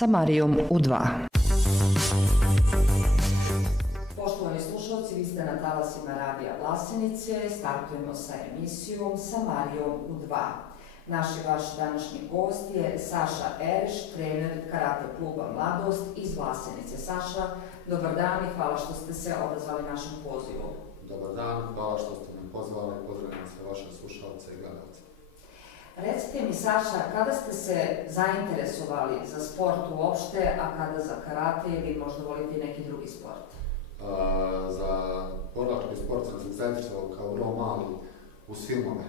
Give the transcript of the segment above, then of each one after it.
sa Marijom u 2. Poštovani slušalci, vi ste na talasima Radija Vlasenice, startujemo sa emisijom sa Marijom u 2. Naš i vaš današnji gost je Saša Ereš, trener karate kluba Mladost iz Vlasenice. Saša, dobar dan i hvala što ste se odazvali našem pozivu. Dobar dan, hvala što ste me pozvali, pozdravljam sve vaše slušalce i gledalce. Recite mi, Saša, kada ste se zainteresovali za sport uopšte, a kada za karate ili možda volite i neki drugi sport? Za borilački sport sam se zainteresovao kao vrlo mali uz filmove.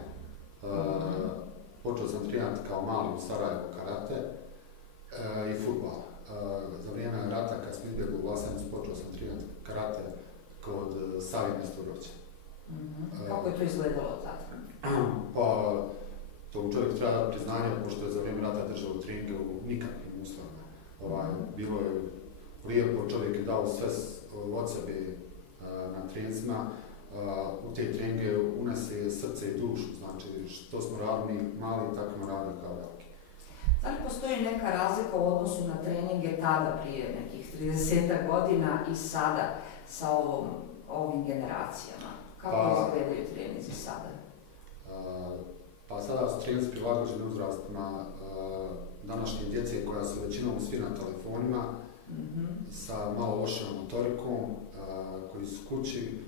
Počeo sam trenirati kao mali u Sarajevu karate i fudbal. Za vrijeme rata, kad sam izbjegao u Vlasenicu, počeo sam trenirati karate kod Savi Nestorovića. Kako je to izgledalo tada? Pa, to čovjek treba dati priznanje, pošto je za vrijeme rata držao treninge u nikakvim uslovima. Bilo je lijepo, čovjek je dao sve od sebe na trenicima, u te treninge unese srce i dušu, znači što smo radili mali, tako smo radili kao veliki. Da li postoji neka razlika u odnosu na treninge tada prije nekih 30 godina i sada sa ovim generacijama? Kako izgledaju treninzi sada? Pa sada su treninzi prilagođeni uzrastima današnje djece koja su većinom svi na telefonima, sa malo lošom motorikom, koji su kući.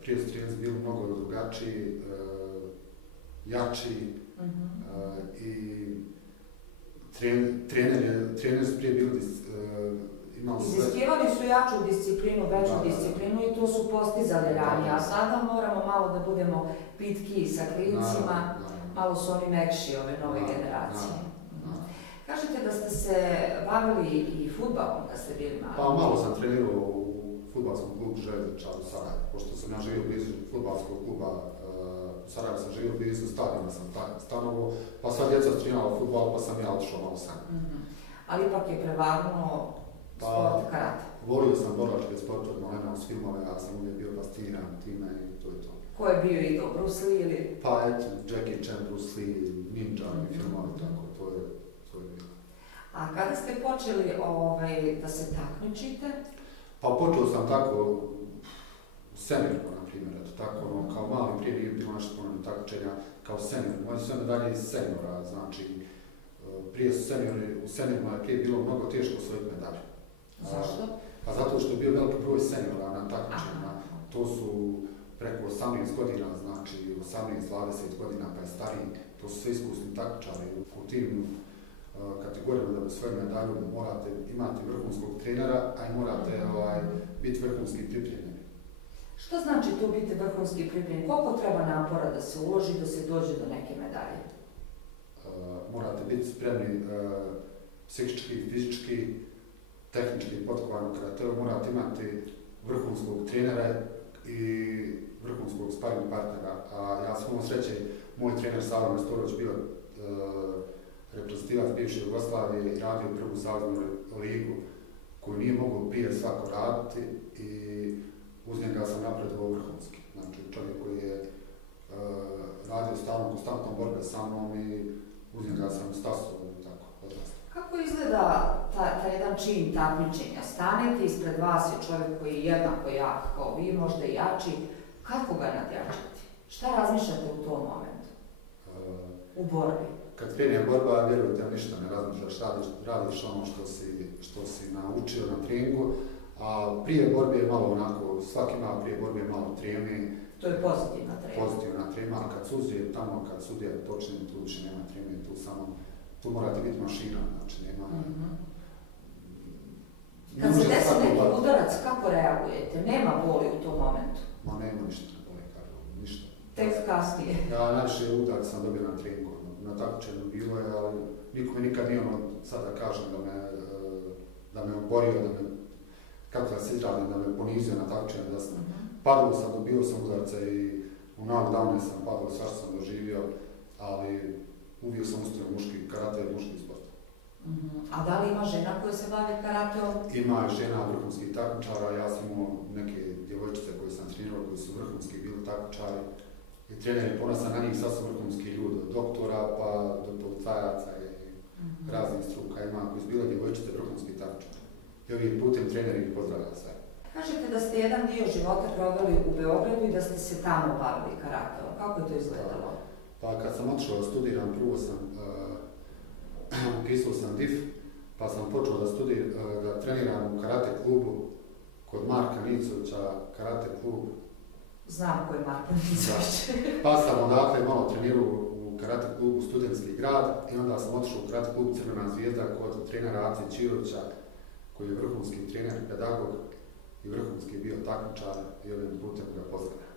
Prije su treninzi bili mnogo drugačiji, jači i treneri su prije bili imali sve. Iziskivali su jaču disciplinu, veću disciplinu i to su postizali ranije, a sada moramo malo da budemo pitki sa klincima, malo su oni mekši ove nove generacije. Kažete da ste se bavili i fudbalom kad ste bili mali? Pa malo sam trenirao u fudbalskom klubu Željezničar u Sarajevu, pošto sam ja živio blizu fudbalskog kluba u Sarajevu, sam živio blizu stadiona, sam stanovo, pa sva djeca su trenirala fudbal, pa sam ja otišao malo sam. Ali ipak je prevagnuo sport karate. Volio sam borilačke sportove, malo s filmove, ja sam uvijek bio fasciniran time i to je to. Ko je bio idol, Bruce Lee ili? Pa eto, Jackie Chan, Bruce Lee, Ninja i filmove, tako, to je bilo. A kada ste počeli da se takmičite? Pa počeo sam tako u seniorima, na primjer, tako kao mali, prije nije bilo nešto puno takmičenja kao senior. Moji su dalje iz seniora, znači prije su u seniorima je prije bilo mnogo teško osvojiti medalje. Zašto? Pa zato što je bio veliki broj seniora na takmičenjima. To su preko 18 godina, znači 18-20 godina pa je stariji, to su sve iskusni takmičari. U tim kategorijama da bi osvojili medalju morate imati vrhunskog trenera, a i morate biti vrhunski pripremljeni. Što znači to biti vrhunski pripremljen? Koliko treba napora da se uloži da se dođe do neke medalje? Morate biti spremni psihički, fizički, tehnički potkovano karateu, morate imati vrhunskog trenera i vrhunskog sparing partnera. A ja sam imao sreće, moj trener Sava Nestorović bio reprezentativac bivše Jugoslavije i radio prvu saveznu ligu koju nije mogao prije svako raditi i uz njega sam napredovao vrhunski. Znači čovjek koji je radio stalno, konstantno borbe sa mnom i uz njega sam stasao i tako odrastao. Kako izgleda taj jedan čin takmičenja? Stanete, ispred vas je čovjek koji je jednako jak kao vi, možda i jači. Kako ga nadjačati? Šta razmišljate u tom momentu? U borbi? Kad krene borba, vjerujte, ništa ne razmišljaš, radiš ono što si naučio na treningu, a prije borbe je malo onako, svaki ima prije borbe malo treme. To je pozitivna trema. Pozitivna trema, ali kad suzije tamo, kad sudija počne, tu više nema treme, tu morate biti mašina, znači nema... Kad se desi neki udarac, kako reagujete? Nema boli u tom momentu? Ma nema ništa ne boli, ništa. Tek kasnije? Ja najviše udarac sam dobio na treningu. Na takmičenju bilo je, ali niko mi nikad nije sad da kažem da me oborio, kako da se izradim, da me ponizio na takmičenju, da sam padao sam, dobio sam udarce i u knockdowne sam padao, svašta sam doživio, ali uvijek sam ustrojio muški karate i muški sport. A da li ima žena koja se bavi karateom? Ima i žena vrhunskih takmičara, ja sam imao neke djevojčice koje sam trenirao koji su vrhunski bili takmičari. I trener je ponosan na njih, sad su vrhunski ljudi, od doktora pa do policajaca. raznih struka, ima koji su bile djevojčice vrhunski takmičari. I ovih putem treneri ih pozdravlja sve. Kažete da ste jedan dio života proveli u Beogradu i da ste se tamo bavili karateom. Kako je to izgledalo? Pa kad sam otišao da studiram, prvo sam upisao sam DIF, pa sam počeo da treniram u karate klubu kod Marka Nicovića, karate klub. Znam ko je Marko Nicović. Pa sam odatle malo trenirao u karate klubu Studentski grad i onda sam otišao u karate klub Crvena zvijezda kod trenera Ace Čirovića, koji je vrhunski trener, pedagog i vrhunski bio takmičar i ovim putem ga pozdravljam.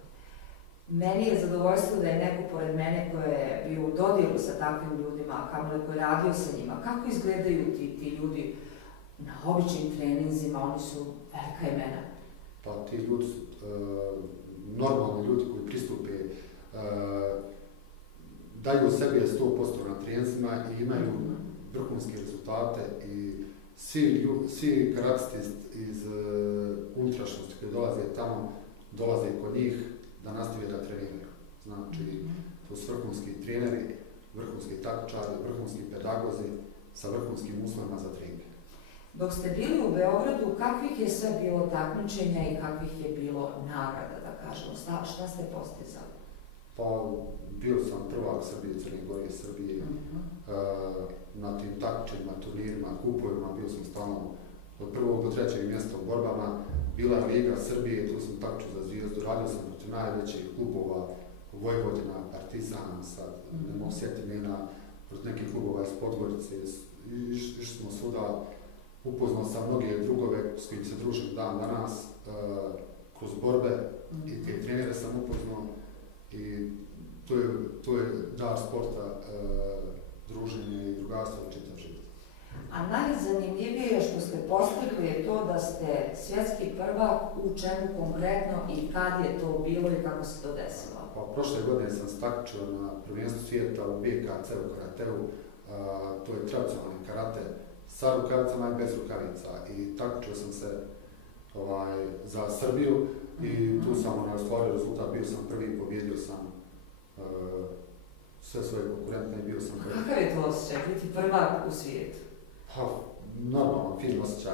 Meni je zadovoljstvo da je neko pored mene koji je bio u dodiru sa takvim ljudima, a kamoli koji je radio sa njima. Kako izgledaju ti ljudi na običnim treninzima? Oni su velika imena. Pa ti ljudi su normalni ljudi koji pristupe, daju sebe 100% na treninzima i imaju vrhunske rezultate i svi karatisti iz unutrašnjosti koji dolaze tamo, dolaze kod njih da nastave da treniraju. Znači, to su vrhunski treneri, vrhunski takmičari, vrhunski pedagozi sa vrhunskim uslovima za trening. Dok ste bili u Beogradu, kakvih je sve bilo takmičenja i kakvih je bilo nagrada, da kažemo? Šta ste postizali? Pa, bio sam prvak Srbije, Crne Gore i Srbije. Na tim takmičenjima, turnirima, kupovima, bio sam stalno od 1. do 3. mjesta u borbama. Bila je Liga Srbije, tu sam takmičio za Zvijezdu, radio sam protiv najvećih klubova, Vojvodina, Partizan, sad ne mogu sjetiti imena, protiv nekih klubova iz Podgorice, išli smo svuda, upoznao sam mnoge drugove s kojim se družim dan danas, kroz borbe i te trenere sam upoznao i to je dar sporta, druženje i drugarstvo čitav život. A najzanimljivije što ste postigli je to da ste svjetski prvak, u čemu konkretno i kad je to bilo i kako se to desilo? Pa prošle godine sam se takmičio na prvenstvu svijeta u BKC u karateu, to je tradicionalni karate sa rukavicama i bez rukavica i takmičio sam se za Srbiju i tu sam ostvario rezultat, bio sam prvi, pobjedio sam sve svoje konkurentne i bio sam prvi. Kakav je to osjećaj, biti prvak u svijetu? Pa, normalno, fin osjećaj.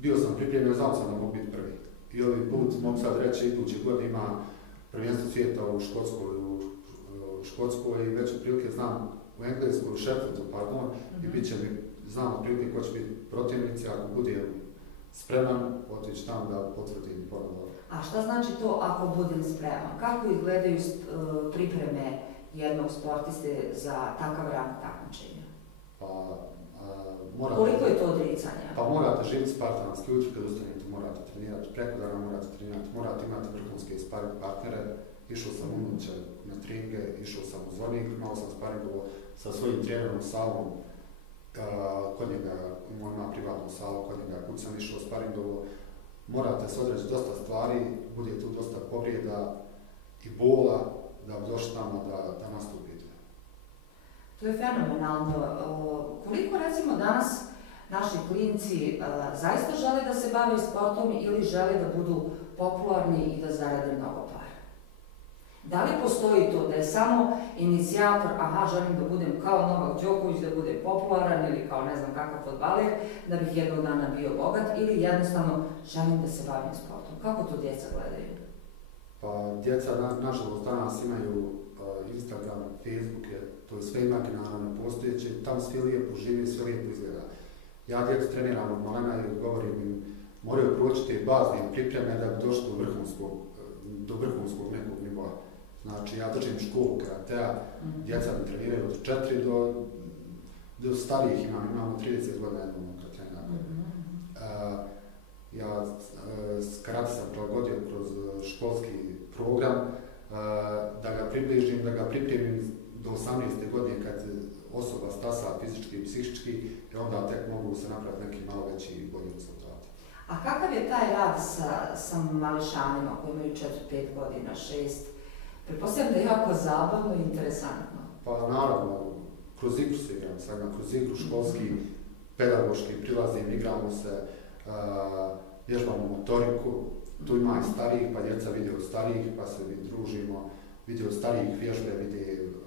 Bio sam pripremljen, znao sam da mogu biti prvi. I ovaj put, mogu sad reći, idući godin ima prvenstvo svijeta u Škotskoj i već otprilike znam u Engleskoj, u Sheffieldu, i bit će mi, znam otprilike ko će biti protivnici, ako budem spreman, otići tamo da potvrdim ponovno. A šta znači to ako budem spreman? Kako izgledaju pripreme jednog sportiste za takav rang takmičenja? Koliko je to odricanja? Pa morate živjeti spartanski, ujutro kad ustanete morate trenirati, preko dana morate trenirati, morate imati vrhunske sparing partnere. Išao sam unuče na treninge, išao sam u Zvornik, malo sam sparingovao sa svojim trenerom Salom, kod njega ima privatnu salu, kod njega kud sam išao sparingovao. Morate se odreći dosta stvari, bude tu dosta povrijeda i bola da bi došli tamo da nastupite. To je fenomenalno. Koliko recimo danas naši klinci zaista žele da se bave sportom ili žele da budu popularni i da zarade mnogo para? Da li postoji to da je samo inicijator, želim da budem kao Novak Đoković, da budem popularan ili kao ne znam kakav fudbaler, da bih jednog dana bio bogat ili jednostavno želim da se bavim sportom? Kako to djeca gledaju? Pa djeca nažalost danas imaju Instagram, Facebook, to je sve imaginarno postojeće, tam sve lijepo živi, sve lijepo izgleda. Ja djecu treniram od malena i govorim im, moraju proći te bazne pripreme da bi došli do vrhunskog nekog nivoa. Znači, ja držim školu karatea, djeca mi treniraju od 4 do starijih imamo 30 godina jednog karatea. Ja karate sam prilagodio kroz školski program, da ga približim, da ga pripremim do 18. godine kad osoba stasa fizički i psihički i onda tek mogu se napraviti neki malo veći i bolji rezultati. A kakav je taj rad sa mališanima koji imaju 4-5 godina, 6? Pretpostavljam da je jako zabavno i interesantno. Pa naravno, kroz igru se igram sad, kroz igru školski, pedagoški prilazim, igramo se, vježbamo motoriku, tu ima i starijih, pa djeca vide od starijih, pa se družimo, vide od starijih vježbe,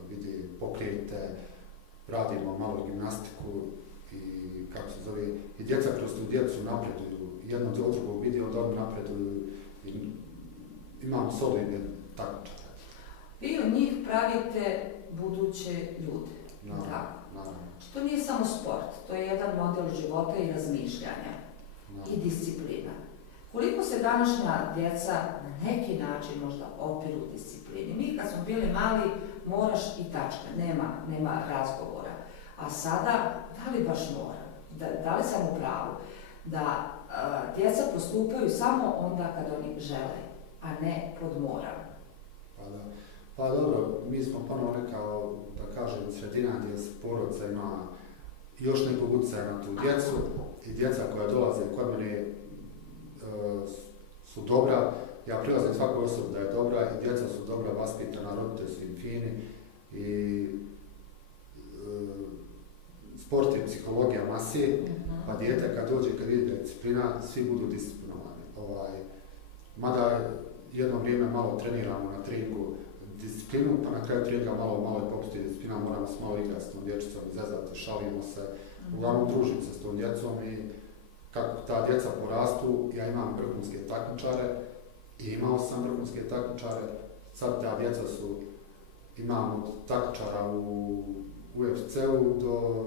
vide pokrijete, radimo malo gimnastiku i kako se zove, i djeca kroz tu djecu napreduju, jedno od drugog vidio da oni napreduju i imam solidne takmičare. Vi od njih pravite buduće ljude. Naravno. To nije samo sport, to je jedan model života i razmišljanja i disciplina. Koliko se današnja djeca na neki način možda opiru disciplini? Mi kad smo bili mali, moraš i tačka, nema razgovora. A sada, da li baš mora? Da li sam u pravu? Da djeca postupaju samo onda kad oni žele, a ne pod moram. Pa dobro, mi smo ponovo nekao, da kažem, sredina gdje se porodica ima još nekog utjecaja na tu djecu i djeca koja dolaze kod mene su dobra. Ja prilazim svakoj osobi da je dobra i djeca su dobra, vaspitana, roditelji su im fini i sport je psihologija masije, pa dijete kad dođe, kad vidi da je disciplina, svi budu disciplinovani. Mada jedno vrijeme malo treniramo na treningu disciplinu, pa na kraju treninga malo je popusti disciplina, moramo se malo igrati s tom dječicom, zezati, šalimo se, uglavnom družim se s tom djecom i kako ta djeca porastu, ja imam vrhunske takmičare i imao sam vrhunske takmičare, sad ta djeca su, imam od takmičara u UFC-u do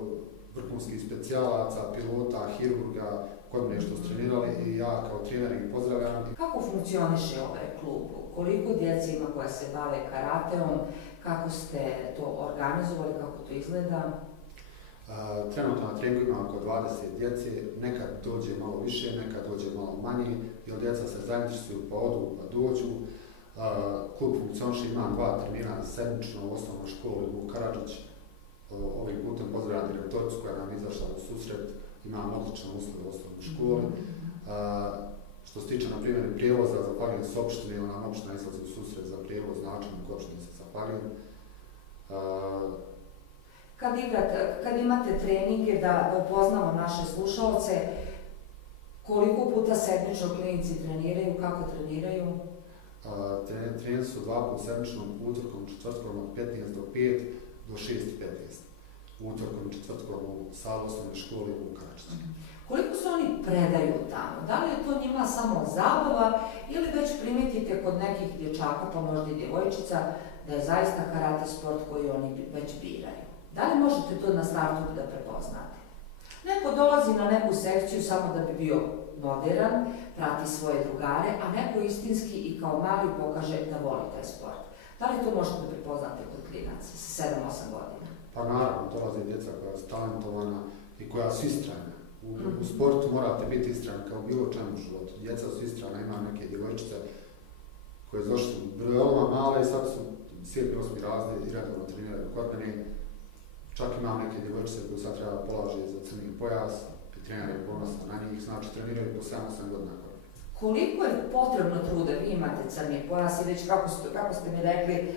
vrhunskih specijalaca, pilota, hirurga, kod mene što su trenirali i ja kao trener ih pozdravljam. Kako funkcioniše ovaj klub? Koliko djece ima koja se bave karateom? Kako ste to organizovali? Kako to izgleda? Trenutno na treningu ima oko 20 djece, nekad dođe malo više, nekad dođe malo manje, jer djeca se zainteresuju pa odu pa dođu. Klub funkcioniše, imam 2 termina sedmično u osnovnoj školi Vuk Karadžić. Ovim putem pozdravljam direktoricu koja nam izašla u susret, imam odlične uslove u osnovnoj školi. Što se tiče, na primjer, prijevoza za Pagin s opštine, ona opština izlazi u susret za prijevoz, načelnik opštine sa Pagin. Kad imate treninge, da upoznamo naše slušalce, koliko puta sedmično klinici treniraju, kako treniraju? Treningi su 2 puta sedmično, utorkom, četvrtkom od 15 do 5 do 6:15. Utorkom, četvrtkom u sali osnovne škole u Karadžiću. Koliko se oni predaju tamo? Da li je to njima samo zabava ili već primijetite kod nekih dječaka, pa možda i djevojčica, da je zaista karate sport koji oni već biraju? Da li možete to na startu da prepoznate? Neko dolazi na neku sekciju samo da bi bio moderan, prati svoje drugare, a neko istinski i kao mali pokaže da voli taj sport. Da li to možete da prepoznate kod klinaca sa 7-8 godina? Pa naravno, dolaze djeca koja su talentovana i koja su istrajna. U sportu morate biti istrajni kao bilo čemu u životu. Djeca su istrajna, ima neke djevojčice koje su došle veoma male i sad su 7-8 razli i redovno treniraju kod mene. Čak imam neke djevojčice koje sad treba polaže za crni pojas i trener je ponosan na njih, znači treniraju po 7-8 godina. Koliko je potrebno truda, vi imate crni pojas i već kako ste mi rekli,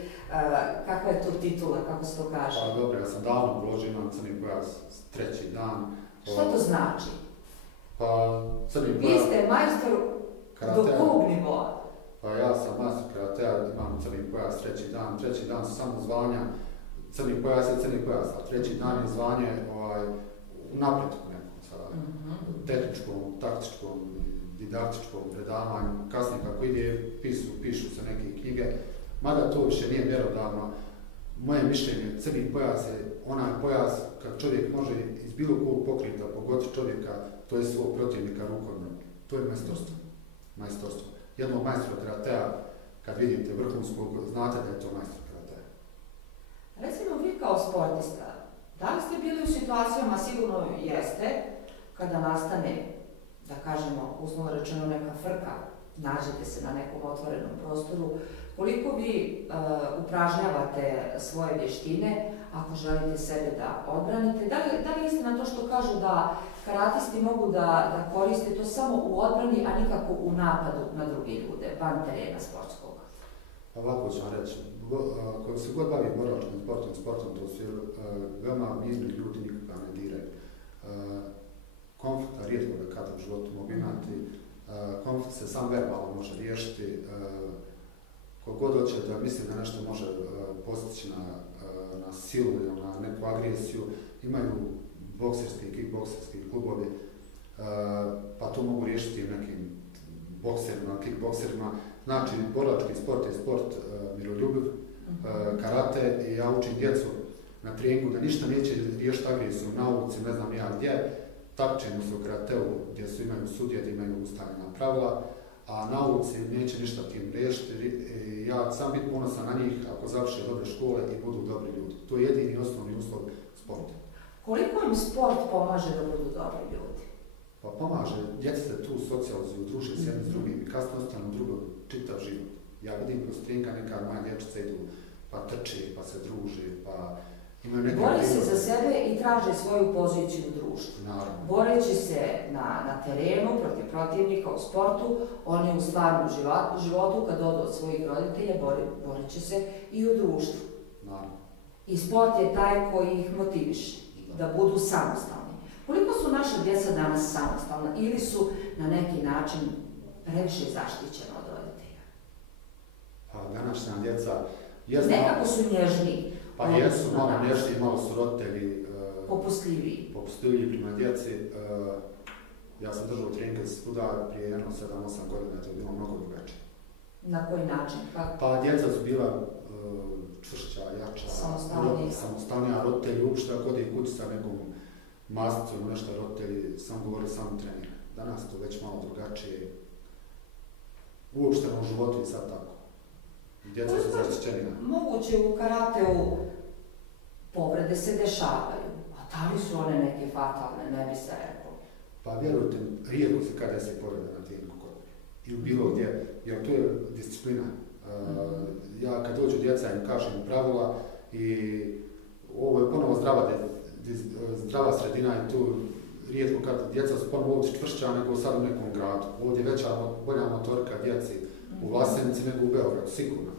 kakva je to titula, kako se to kaže? Pa dobro, ja sam davno položio, imam crni pojas 3. dan. Što to znači? Pa crni pojas... Vi ste majstor do kog nivoa? Pa ja sam majstor karatea, imam crni pojas 3. dan. 3. dan su samo zvanja, crni pojas je crni pojas, a 3. dan je zvanje u napretku nekom sada. Tehničkom, taktičkom, didaktičkom predavanju, kasnije kako ide, pišu se neke knjige, mada to više nije mjerodavno. Moje mišljenje, crni pojas je onaj pojas kad čovjek može iz bilo kog pokrita pogoditi čovjeka, to je svog protivnika rukom. To je majstorstvo. Jednog majstora karatea, kad vidite vrhunskog, znate da je to majstor karatea. Recimo vi kao sportista, da li ste bili u situacijama, sigurno jeste, kada nastane, da kažemo, uslovno rečeno neka frka, nađete se na nekom otvorenom prostoru, koliko vi upražnjavate svoje vještine ako želite sebe da odbranite? Da li je istina to što kažu da karatisti mogu da koriste to samo u odbrani, a nikako u napadu na druge ljude, van terena sportskog? Ovako ću vam reći, ko se god bavi borilačkim sportom, to su veoma mirni ljudi, nikoga ne diraju. Konflikta rijetko da kada u životu mogu imati, konflikt se sam verbalno može riješiti, kogod hoće da misli da nešto može postići na na silu ili na neku agresiju, imaju bokserski i kickbokserski klubovi, pa to mogu riješiti nekim bokserima, kickbokserima. Znači, borilački sport je sport miroljubiv, karate, i ja učim djecu na treningu da ništa neće riješiti agresiju na ulici, ne znam ja gdje, takmičenju su u karateu gdje su imaju sudije, gdje imaju ustaljena pravila, a na ulici neće ništa tim riješiti. Ja sam biti ponosan na njih ako završe dobre škole i budu dobri ljudi. To je jedini osnovni uslov sporta. Koliko im sport pomaže da budu dobri ljudi? Pa pomaže, djeca se tu socijalizuju, druže s jednim s drugim i kasno ostanu drugo čitav život. Ja vidim kroz treninga nekad moja dječaca idu pa trče, pa se druže, pa imaju neke... Bore se za sebe i traže svoju poziciju u društvu. Naravno. Boreći se na terenu protiv protivnika u sportu, oni u stvarnom životu kad odu od svojih roditelja borit će se i u društvu. Naravno. I sport je taj koji ih motiviše da budu samostalni. Koliko su naša djeca danas samostalna ili su na neki način previše zaštićena od roditelja? Pa današnja djeca... Nekako su nježniji. Pa jesu, malo nježniji, malo su roditelji... Popustljiviji. Popustljiviji prema djeci. Ja sam držao treninge za svuda prije 7-8 godina, to je bilo mnogo drugačije. Na koji način? Pa djeca su bila čvršća, jača, samostalnija, roditelji uopšte ako ode kući sa nekom masicom, nešto roditelji samo govore samo trener. Danas to već malo drugačije. Uopšteno u životu i sad tako. Djeca su zaštićenina. Moguće u karateu povrede se dešavaju, a da li su one neke fatalne, ne bi se rekao? Pa vjerujte, rijetko se kada se povrede na treningu kod mene. Ili bilo gdje, jer to je disciplina. Ja kad dođu djeca im kažem pravila i ovo je ponovo zdrava sredina i tu rijetko kad djeca su ponovo ovdje čvršća nego sad u nekom gradu. Ovdje je veća, bolja motorika djeci u Vlasenici nego u Beogradu, sigurno.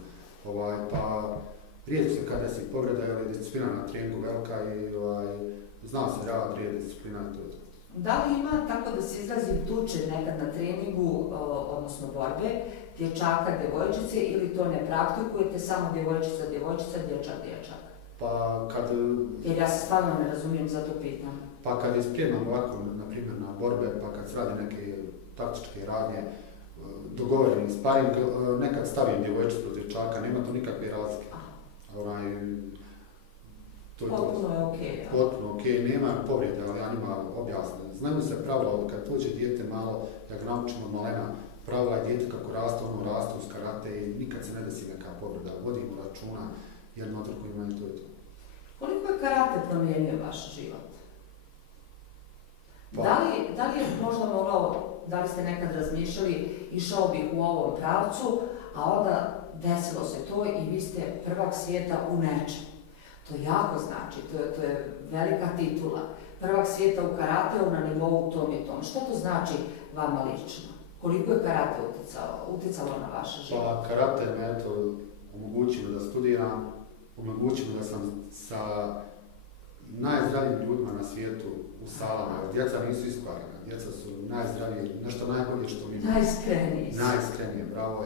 Pa rijetko se kada se povreda, jer je disciplina na treningu velika i zna se rad, rijed, disciplina i to je to. Da li ima, tako da se izrazim, tuče nekad na treningu, odnosno borbe, dječaka, djevojčice, ili to ne praktikujete samo djevojčica, dječak? Pa kad... Jer ja se stvarno ne razumijem, zato pitam. Pa kad je spremam ovako, na primjer, na borbe, pa kad se radi neke taktičke radnje, dogovoreni sparing, nekad stavim djevojčicu do dječaka, nema to nikakve razlike. Potpuno je okej. Potpuno okej, nema povrede, ali ja njima objasnim. Znaju se pravila, kad dođe dijete malo, ja ga naučim od malena, pravila je dijete kako raste, ono raste uz karate i nikad se ne desi neka povreda. Vodimo računa, jedno od drugima i to je to. Koliko je karate promijenio vaš život? Pa. Da li je možda mogao, da li ste nekad razmišljali, išao bih u ovom pravcu, a onda desilo se to i vi ste prvak svijeta u nečem. To jako znači, to je velika titula. Prvak svijeta u karateu na nivou tom i tom. Što to znači vama lično? Koliko je karate uticalo na vaš život? Pa karate me omogućilo da studiram, omogućilo da sam sa najzdravijim ljudima na svijetu u salama. Djeca nisu iskvarena, djeca su najzdravije, nešto najbolje što mi imamo. Najiskrenije, bravo.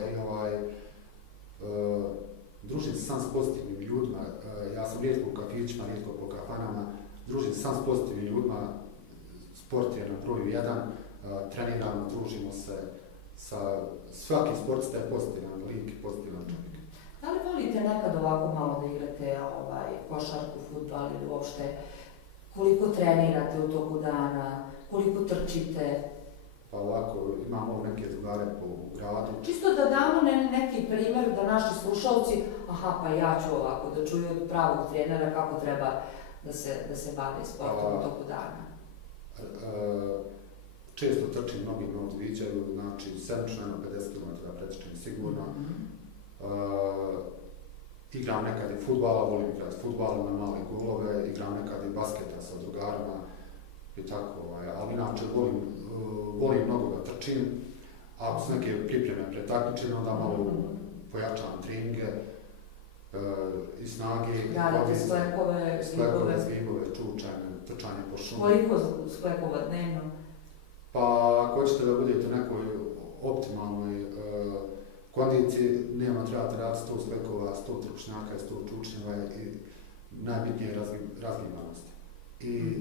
Družim se sam s pozitivnim ljudima, ja sam rijetko u kafićima, rijetko po kafanama, družim se sam s pozitivnim ljudima, sport je na broju 1, treniramo, družimo se sa svaki sportista je pozitivan lik i pozitivan čovjek. Da li volite nekad ovako malo da igrate košarku, fudbal ili uopšte? Koliko trenirate u toku dana? Koliko trčite? Pa ovako, imamo neke drugare po gradu. Čisto da damo neki primjer da naši slušalci, pa ja ću ovako, da čuju od pravog trenera kako treba da se bave sportom u toku dana. Često trčim, mnogi me odviđaju, znači sedmično 50 km pretrčim sigurno. Igram nekad i fudbala, volim igrati fudbala na male golove, igram nekad i basketa sa drugarima i tako, ali inače volim mnogo da trčim. Ako su neke pripreme pred takmičenje, onda malo pojačavam treninge i snage. Radite sklekove, zglibove, čučanje, trčanje po šumu. Koliko sklekova dnevno? Pa ako hoćete da budete u nekoj optimalnoj kondiciji, trebate raditi 100 sklekova, 100 tručnjaka i 100 čučnjeva i najbitnije je razgibanost. I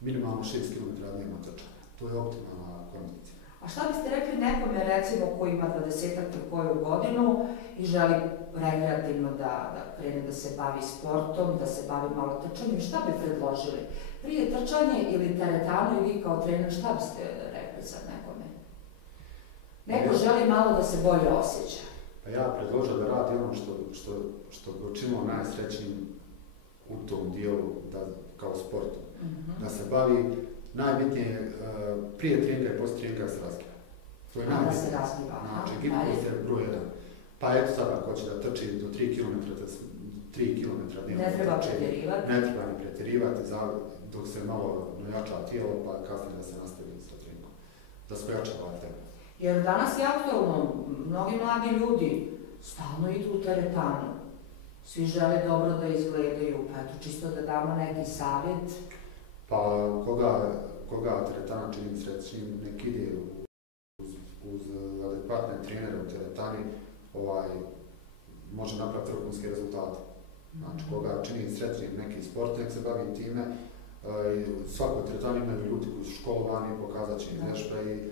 minimalno 6 km dnevno trčanja. To je optimalna kondicija. A šta biste rekli nekome, recimo, koji ima 20-ak i koju godinu i želi rekreativno da krene da se bavi sportom, da se bavi malo trčanjem, šta bi predložili? Prije trčanje ili teretanu i vi kao trener, šta biste rekli sad nekome? Neko želi malo da se bolje osjeća. Pa ja predložio da radi ono što bi učinilo najsrećnijim u tom dijelu kao sportu. Da se bavi najbitnije prije treninga i poslije treninga da se razgiba. To je da se razgiba. Znači, gibkost je broj 1. Pa eto sad ako hoće da trči do 3 km dnevno. Ne treba pretjerivati. Ne treba ni pretjerivati dok se malo najača tijelo, pa kasnije da se nastavi sa treningom. Da se pojača tempo. Jer danas je aktualno, mnogi mladi ljudi stalno idu u teretanu. Svi žele dobro da izgledaju, pa eto čisto da damo neki savjet. Pa koga teretana čini srećnim, nek ide uz adekvatne trenere u teretani, može napraviti vrhunske rezultate. Znači, koga čini srećnim neki sport, nek se bavi time. Svakoj teretani imaju ljudi koji su školovani, pokazat će im vježbe i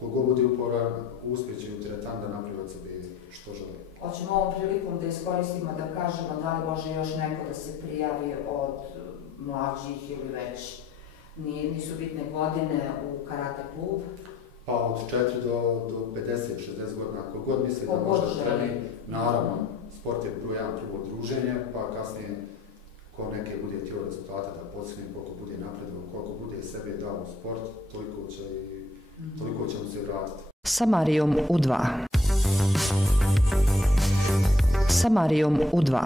kogo bude uporan, uspjeće u teretani da napravi od sebe što želi. Hoćemo ovom prilikom da iskoristimo da kažemo da li može još neko da se prijavi od mlađih ili već nisu bitne godine u karate klub? Pa od 4 do 50-60 godina, ako god misli da može treni, naravno, sport je broj 1 prvo druženje, pa kasnije ko neke bude htio rezultate da podsjene koliko bude napredovao, koliko bude sebe dao u sport, toliko će mu se vratiti. Sa Marijom u 2. Sa Marijom u 2.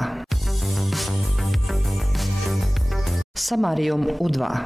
Sa Marijom u 2.